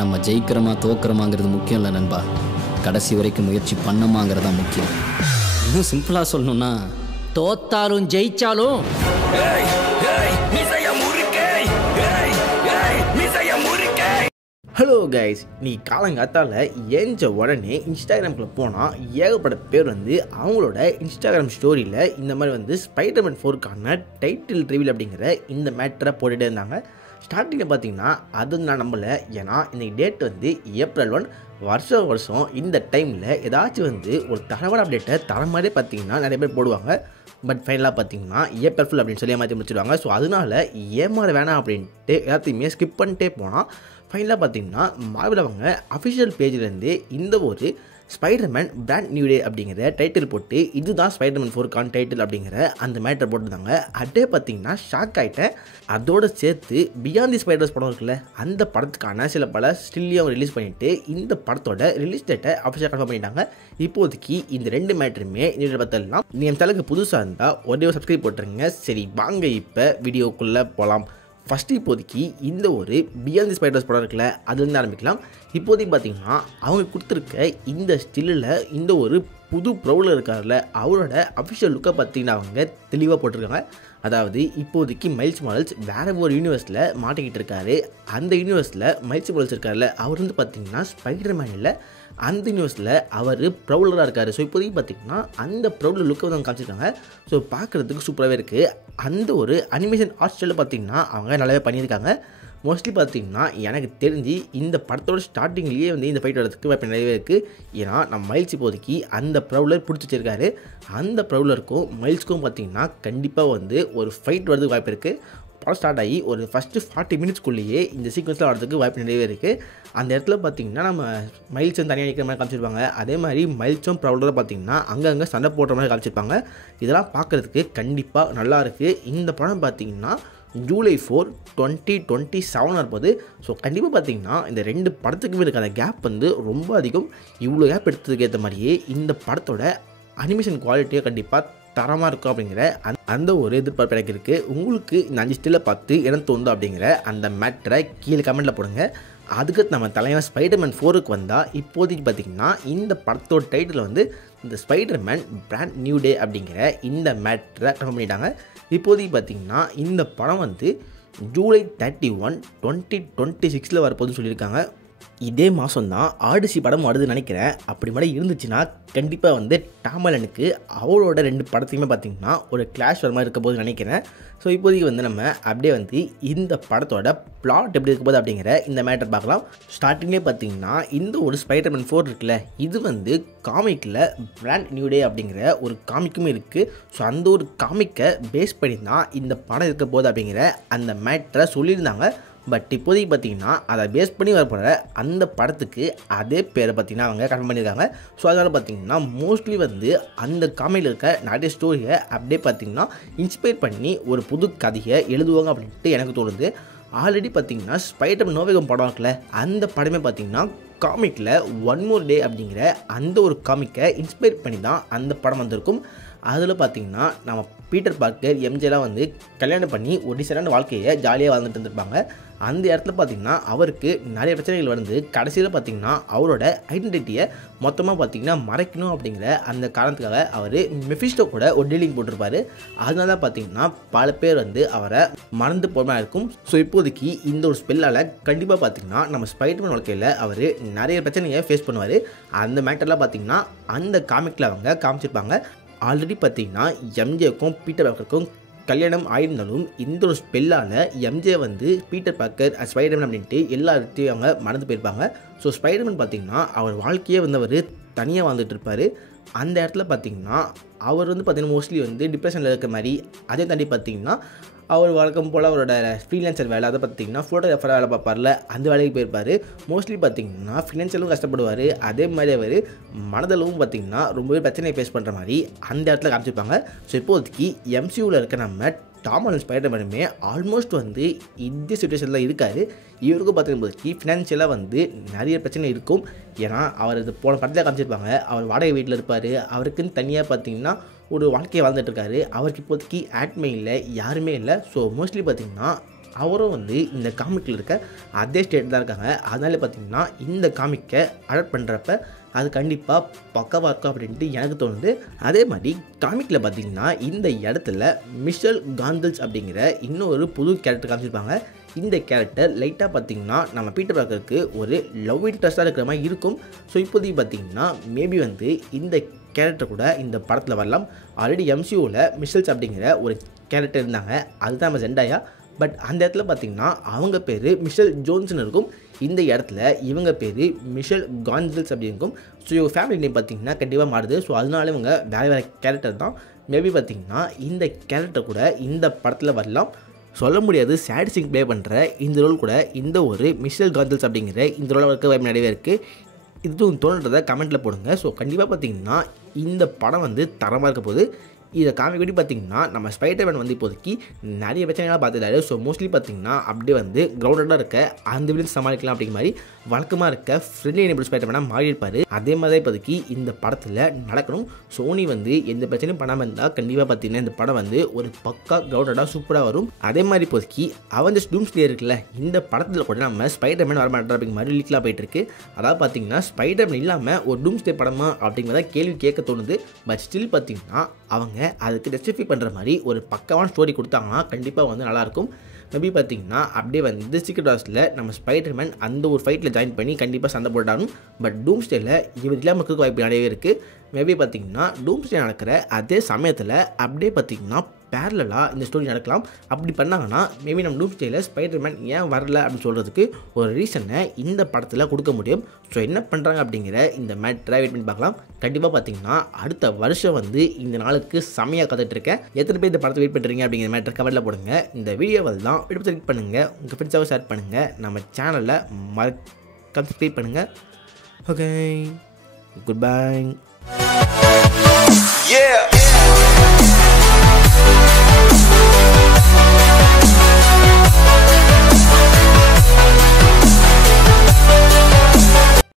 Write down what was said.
நம்ம ஜெயிக்கிறோமா தோக்குறோமாங்கிறது முக்கியம் இல்லை நண்பா, கடைசி வரைக்கும் முயற்சி பண்ணமாங்கிறதா முக்கியம். இன்னும் சிம்பிளாக சொல்லணும்னா, தோத்தாலும் ஜெயிச்சாலும் ஹலோ கைஸ், நீ காலங்காத்தால் ஏஞ்ச உடனே இன்ஸ்டாகிராம்குள்ளே போனால் ஏகப்பட்ட பேர் அவங்களோட இன்ஸ்டாகிராம் ஸ்டோரியில் இந்த மாதிரி ஸ்பைடர்மேன் 4க்கான டைட்டில் ரிவீல் அப்படிங்கிற இந்த மேட்டரை போட்டுகிட்டே இருந்தாங்க. ஸ்டார்டிங்கில் பார்த்தீங்கன்னா அது நான் நம்பலை. ஏன்னா இன்றைக்கி டேட் ஏப்ரல் 1. வருஷம் இந்த டைமில் ஏதாச்சும் ஒரு தரவான அப்டேட்டை தர மாதிரியே பார்த்தீங்கன்னா நிறைய பேர் போடுவாங்க. பட் ஃபைனலாக பார்த்தீங்கன்னா ஏப்ரல் ஃபுல் அப்படின்னு சொல்லி ஏமாற்றி முடிச்சிடுவாங்க. ஸோ அதனால ஏமாற வேணாம் அப்படின்ட்டு எல்லாத்தையுமே ஸ்கிப் பண்ணிட்டே போனால் ஃபைனலாக பார்த்தீங்கன்னா மார்வெல் அவங்க அஃபிஷியல் பேஜ்லேருந்து இந்த ஒரு ஸ்பைடர்மேன் பிராண்ட் நியூ டே அப்படிங்கிற டைட்டில் போட்டு இதுதான் ஸ்பைடர்மேன் 4க்கான டைட்டில் அப்படிங்கிற அந்த மேட்டர் போட்டுருந்தாங்க. அதே பார்த்தீங்கன்னா ஷாக் ஆகிட்டேன். அதோடு சேர்த்து பியாண்ட் தி ஸ்பைடர்ஸ் படம் இருக்குல்ல, அந்த படத்துக்கான சில பல ஸ்டில்லையும் ரிலீஸ் பண்ணிவிட்டு இந்த படத்தோட ரிலீஸ் டேட்டை அஃபிஷியலாக கன்ஃபார்ம் பண்ணிட்டாங்க. இப்போதைக்கு இந்த ரெண்டு மேட்டருமே நீங்க பார்த்தலாம். நீங்கள் தலைக்கு புதுசாக இருந்தால் ஒரே சப்ஸ்கிரைப் போட்டுருங்க. சரி வாங்க இப்போ வீடியோக்குள்ளே போகலாம். ஃபஸ்ட்டு இப்போதைக்கு இந்த ஒரு பியாண்ட் தி ஸ்பைடர்ஸ் படம் இருக்குல்ல, அதுலேருந்து ஆரம்பிக்கலாம். இப்போதைக்கு பார்த்தீங்கன்னா அவங்க கொடுத்துருக்க இந்த ஸ்டில்லில் இந்த ஒரு புது ப்ரௌலர் இருக்கார்ல, அவரோட அஃபிஷியல் லுக்கை பார்த்தீங்கன்னா அவங்க தெளிவாக போட்டிருக்காங்க. அதாவது இப்போதைக்கு மைல்ஸ் மாரல்ஸ் வேறு ஒரு யூனிவர்ஸில் மாட்டிக்கிட்டு இருக்காரு. அந்த யூனிவர்ஸில் மைல்ஸ் மாரல்ஸ் இருக்கார்ல, அவர் பார்த்தீங்கன்னா ஸ்பைடர்மேன் இல்லை, அந்த யூனிவர்ஸில் அவர் ப்ரௌலராக இருக்கார். ஸோ இப்போதைக்கு பார்த்தீங்கன்னா அந்த ப்ரௌலர் லுக்கை அவங்க காமிச்சிருக்காங்க. ஸோ பார்க்குறதுக்கு சூப்பராகவே இருக்குது. அந்த ஒரு அனிமேஷன் ஆர்ட் ஸ்டைலில் பார்த்தீங்கன்னா அவங்க நல்லாவே பண்ணியிருக்காங்க. மோஸ்ட்லி பார்த்தீங்கன்னா எனக்கு தெரிஞ்சு இந்த படத்தோட ஸ்டார்டிங்லேயே இந்த ஃபைட் வரதுக்கு வாய்ப்பு நிறையவே இருக்குது. ஏன்னா நம்ம மைல்ஸ் இப்போதைக்கு அந்த ப்ரௌலர் பிடிச்சி வச்சிருக்காரு. அந்த ப்ரௌலருக்கும் மைல்ஸ்க்கும் பார்த்தீங்கன்னா கண்டிப்பாக ஒரு ஃபைட் வரதுக்கு வாய்ப்பு இருக்குது. படம் ஸ்டார்ட் ஆகி ஒரு ஃபஸ்ட்டு 40 மினிட்ஸ்க்குள்ளேயே இந்த சீக்வன்ஸில் வரதுக்கு வாய்ப்பு நிறையவே இருக்குது. அந்த இடத்துல பார்த்திங்கன்னா நம்ம மைல்ஸ் தனியாக நிற்கிற மாதிரி காமிச்சிருப்பாங்க. அதே மாதிரி மைல்ஸும் ப்ரௌலராக பார்த்திங்கன்னா அங்கங்கே சண்டை போடுற மாதிரி காமிச்சிருப்பாங்க. இதெல்லாம் பார்க்குறதுக்கு கண்டிப்பாக நல்லா இருக்குது. இந்த படம் பார்த்திங்கன்னா ஜூலை 4, 2027 இருப்பது. ஸோ கண்டிப்பாக பார்த்தீங்கன்னா இந்த ரெண்டு படத்துக்குமே இருக்கான கேப் ரொம்ப அதிகம். இவ்வளோ கேப் எடுத்ததுக்கு ஏற்ற மாதிரியே இந்த படத்தோட அனிமேஷன் குவாலிட்டியை கண்டிப்பாக தரமாக இருக்கும் அப்படிங்கிற அந்த ஒரு எதிர்பார்ப்பு எனக்கு இருக்குது. உங்களுக்கு இந்த 5 ஸ்டில்லை பார்த்து என்ன தோணுது அப்படிங்கிற அந்த மேட்டரை கீழே கமெண்ட்டில் போடுங்க. அதுக்கு நம்ம தலைவன் ஸ்பைடர்மேன் 4க்கு வந்தால் இப்போதைக்கு பார்த்திங்கன்னா இந்த படத்தோட டைட்டில் இந்த ஸ்பைடர்மேன் பிராண்ட் நியூ டே அப்படிங்கிற இந்த மேட்டரை கன்ஃபார்ம் பண்ணிட்டாங்க. இப்போதைக்கு பார்த்திங்கன்னா இந்த படம் ஜூலை 31, 2026 வரப்போகுதுன்னு சொல்லியிருக்காங்க. இதே மாதம் தான் ஆடிசி படம் வருதுன்னு நினைக்கிறேன். அப்படி மாதிரி இருந்துச்சுன்னா கண்டிப்பாக டாமலனுக்கு அவரோட 2 படத்தையுமே பார்த்திங்கன்னா ஒரு கிளாஷ் வர மாதிரி இருக்க போதுன்னு நினைக்கிறேன். ஸோ இப்போதைக்கு நம்ம அப்படியே இந்த படத்தோட பிளாட் எப்படி இருக்க போது அப்படிங்கிற இந்த மேட்டர் பார்க்கலாம். ஸ்டார்டிங்லேயே பார்த்திங்கன்னா இந்த ஒரு ஸ்பைடர்மேன் 4 இருக்குல்ல, இது காமிக்கில் பிராண்ட் நியூ டே அப்படிங்கிற ஒரு காமிக்கும் இருக்குது. ஸோ அந்த ஒரு காமிக்கை பேஸ் பண்ணி தான் இந்த படம் இருக்க போது அப்படிங்கிற அந்த மேட்டரை சொல்லியிருந்தாங்க. பட் இப்போதைக்கு பார்த்திங்கன்னா அதை பேஸ் பண்ணி வரப்போகிற அந்த படத்துக்கு அதே பேரை பார்த்திங்கன்னா அவங்க கன்ஃபார்ம் பண்ணியிருக்காங்க. ஸோ அதனால் பார்த்திங்கன்னா மோஸ்ட்லி அந்த காமியில் இருக்க நிறைய ஸ்டோரியை அப்படியே பார்த்திங்கன்னா இன்ஸ்பயர் பண்ணி ஒரு புது கதையை எழுதுவாங்க அப்படின்ட்டு எனக்கு தோணுது. ஆல்ரெடி பார்த்திங்கன்னா ஸ்பைடர்மேன் நோ வே ஹோம் படம் இருக்குல்ல, அந்த படமே பார்த்திங்கன்னா காமிக்கில் ஒன் மோர் டே அப்படிங்கிற அந்த ஒரு காமிக்கை இன்ஸ்பயர் பண்ணி தான் அந்த படம் வந்திருக்கும். அதில் பார்த்திங்கன்னா நம்ம பீட்டர் பார்க்கர் எம்ஜேலாம் கல்யாணம் பண்ணி ஒரு டிசைனான வாழ்க்கையை ஜாலியாக வாழ்ந்துட்டு இருந்திருப்பாங்க. அந்த இடத்துல பார்த்திங்கன்னா அவருக்கு நிறைய பிரச்சனைகள் கடைசியில் பார்த்திங்கன்னா அவரோட ஐடென்டிட்டியை மொத்தமாக பார்த்திங்கன்னா மறைக்கணும் அப்படிங்கிற அந்த காரணத்துக்காக அவர் மெஃபிஸ்டோ கூட ஒரு டீலிங் போட்டிருப்பார். அதனால பார்த்திங்கன்னா பல பேர் அவரை மறந்து போகாமல் இருக்கும். ஸோ இப்போதைக்கு இந்த ஒரு ஸ்பெல்லால் கண்டிப்பாக பார்த்திங்கன்னா நம்ம ஸ்பைடர்மேன் வாழ்க்கையில் அவர் நிறைய பிரச்சனையை ஃபேஸ் பண்ணுவார். அந்த மேட்டர்லாம் பார்த்திங்கன்னா அந்த காமிக்கில் அவங்க காமிச்சிருப்பாங்க. ஆல்ரெடி பார்த்திங்கன்னா எம்ஜேக்கும் பீட்டர் பார்க்கருக்கும் கல்யாணம் ஆயிருந்தாலும் இந்த ஒரு ஸ்பெல்லால் எம்ஜே பீட்டர் பார்க்கர் ஸ்பைடர்மேன் அப்படின்ட்டு எல்லாத்தையும் அவங்க மறந்து போயிருப்பாங்க. ஸோ ஸ்பைடர்மேன் பார்த்திங்கன்னா அவர் வாழ்க்கையே அவர் தனியாக வாழ்ந்துட்டு இருப்பார். அந்த இடத்துல பார்த்திங்கன்னா அவர் பார்த்திங்கன்னா மோஸ்ட்லி டிப்ரெஷனில் இருக்க மாதிரி. அதே தாண்டி பார்த்திங்கன்னா அவர் வழக்கம் போல் அவரோட ஃப்ரீலான்சர் வேலை, அதை பார்த்திங்கன்னா ஃபோட்டோகிராஃபராக வேலை பார்ப்பார்ல, அந்த வேலைக்கு போயிருப்பார். மோஸ்ட்லி பார்த்திங்கன்னா ஃபினான்ஷியலும் கஷ்டப்படுவார். அதே மாதிரி அவர் மனதளவும் பார்த்திங்கன்னா ரொம்பவே பிரச்சனையை ஃபேஸ் பண்ணுற மாதிரி அந்த இடத்துல காமிச்சிருப்பாங்க. ஸோ இப்போதைக்கு எம்சியூவில் இருக்க நம்ம டாம் ஹாலண்ட் ஸ்பைடர்மேனுமே ஆல்மோஸ்ட் இந்த சிச்சுவேஷனில் இருக்கார். இவருக்கும் பார்த்திங்கன்னா ஃபினான்ஷியலாக நிறைய பிரச்சனை இருக்கும். ஏன்னா அவர் போன படத்தில் காமிச்சிருப்பாங்க, அவர் வாடகை வீட்டில் இருப்பார். அவருக்குன்னு தனியாக பார்த்திங்கன்னா ஒரு வாழ்க்கையை வாழ்ந்துட்டுருக்காரு. அவருக்கு இப்போதைக்கு ஆட்மே இல்லை, யாருமே இல்லை. ஸோ மோஸ்ட்லி பார்த்திங்கன்னா அவரும் வந்து இந்த காமிக்கில் இருக்க அதே ஸ்டேட் தான் இருக்காங்க. அதனால பார்த்திங்கன்னா இந்த காமிக்கை அடாப்ட் பண்ணுறப்ப அது கண்டிப்பாக பக்காவாக இருக்கும் அப்படின்ட்டு எனக்கு தோணுது. அதே மாதிரி காமிக்கில் பார்த்திங்கன்னா இந்த இடத்துல மிஷல் காந்தல்ஸ் அப்படிங்கிற இன்னொரு புது கேரக்டர் காமிச்சிருப்பாங்க. இந்த கேரக்டர் லைட்டாக பார்த்திங்கன்னா நம்ம பீட்டர் பார்க்கறதுக்கு ஒரு லவ் இன்ட்ரெஸ்ட்டாக இருக்கிற மாதிரி இருக்கும். ஸோ இப்போதைக்கு பார்த்திங்கன்னா மேபி வந்து இந்த கேரக்டர் கூட இந்த படத்தில் வரலாம். ஆல்ரெடி எம்சியூவில் மிஷல்ஸ் அப்படிங்கிற ஒரு கேரக்டர் இருந்தாங்க, அதுதான் நம்ம ஜெண்டாயா. பட் அந்த இடத்துல பார்த்திங்கன்னா அவங்க பேர் மிஷல் ஜோன்ஸ்னு இருக்கும். இந்த இடத்துல இவங்க பேர் மிஷல் கான்சல்ஸ் அப்படி இருக்கும். ஸோ இவங்க ஃபேமிலி நேம் பார்த்திங்கன்னா கண்டிப்பாக மாறுது. ஸோ அதனால இவங்க வேறு வேறு கேரக்டர் தான். மேபி பார்த்திங்கன்னா இந்த கேரக்டர் கூட இந்த படத்தில் வரலாம். சொல்ல முடியாது. சேட் சிங் ப்ளே பண்ணுற இந்த ரோல் கூட இந்த ஒரு மிஷல் கான்சல்ஸ் அப்படிங்கிற இந்த ரோல் இருக்க வாய்ப்பு நிறையவே இருக்குது. இதுவும் தோணுன்றதை கமெண்ட்டில் போடுங்க. ஸோ கண்டிப்பாக பார்த்திங்கன்னா இந்த படம் வந்து தரமாக இருக்க போகுது. இதை காமிக்கடி பார்த்திங்கன்னா நம்ம ஸ்பைடர்மேன் வந்து இப்போதைக்கு நிறைய பிரச்சனைகளாக பார்த்துட்டாரு. ஸோ மோஸ்ட்லி பார்த்திங்கன்னா அப்படியே வந்து கிரவுண்டடாக இருக்க அந்த வில்லையும் சமாளிக்கலாம் அப்படிங்கிற மாதிரி வழக்கமாக இருக்க ஃப்ரெண்ட்லி எனேபிள் ஸ்பைடர்மேனாக மாறியிருப்பார். அதே மாதிரி இப்போதைக்கு இந்த படத்தில் நடக்கணும். சோனி வந்து எந்த பிரச்சனையும் பண்ணாமல் இருந்தால் கண்டிப்பாக பார்த்திங்கன்னா இந்த படம் வந்து ஒரு பக்கா கிரவுண்டடாக சூப்பராக வரும். அதே மாதிரி இப்போதைக்கு அவெஞ்சர்ஸ் டூம்ஸ்டே இருக்குல்ல, இந்த படத்தில் கூட நம்ம ஸ்பைடர்மேன் வரமாட்டோம் அப்படிங்கிற மாதிரி லீக்லாம் போயிட்டுருக்கு. அதாவது பார்த்திங்கன்னா ஸ்பைடர்மேன் இல்லாமல் ஒரு டூம்ஸ்டே படமா அப்படிங்கிறத கேள்வி கேட்க தோணுது. பட் ஸ்டில் பார்த்திங்கன்னா அவங்க அதுக்கு ஜஸ்டிஃபை பண்ணுற மாதிரி ஒரு பக்கமான ஸ்டோரி கொடுத்தாங்கன்னா கண்டிப்பாக வந்து நல்லாயிருக்கும். மேபி பார்த்திங்கன்னா அப்படியே வந்து சீக்ரெட் வார்ஸில் நம்ம ஸ்பைடர்மேன் அந்த ஒரு ஃபைட்டில் ஜாயின் பண்ணி கண்டிப்பாக சண்டை போட்டாலும். பட் டூம்ஸ்டேயில் இவர் இல்லாமல் இருக்க வாய்ப்பு நிறையவே இருக்குது. மேபி பார்த்திங்கன்னா டூம்ஸ்டே நடக்கிற அதே சமயத்தில் அப்படியே பார்த்திங்கன்னா பேரலாக இந்த ஸ்டோரி நடக்கலாம். அப்படி பண்ணாங்கன்னா மேபி நம்ம டூம்ஸ்டேயில் ஸ்பைடர்மேன் ஏன் வரல அப்படின்னு சொல்கிறதுக்கு ஒரு ரீசனை இந்த படத்தில் கொடுக்க முடியும். ஸோ என்ன பண்ணுறாங்க அப்படிங்கிற இந்த மேட்டரை வெயிட் பண்ணி பார்க்கலாம். கண்டிப்பாக பார்த்திங்கன்னா அடுத்த வருஷம் வந்து இந்த நாளுக்கு செம்மையாக காத்துட்ருக்கேன். எத்தனை பேர் இந்த படத்தை வெயிட் பண்ணுறீங்க அப்படிங்கிற மேட்டர் கமெண்ட்டில் போடுங்க. இந்த வீடியோவில் தான் செலக்ட் பண்ணுங்கள், உங்கள் ஃப்ரெண்ட்ஸாக ஷேர் பண்ணுங்கள், நம்ம சேனலை சப்ஸ்கிரைப் பண்ணுங்கள். Okay, good bye. Yeah.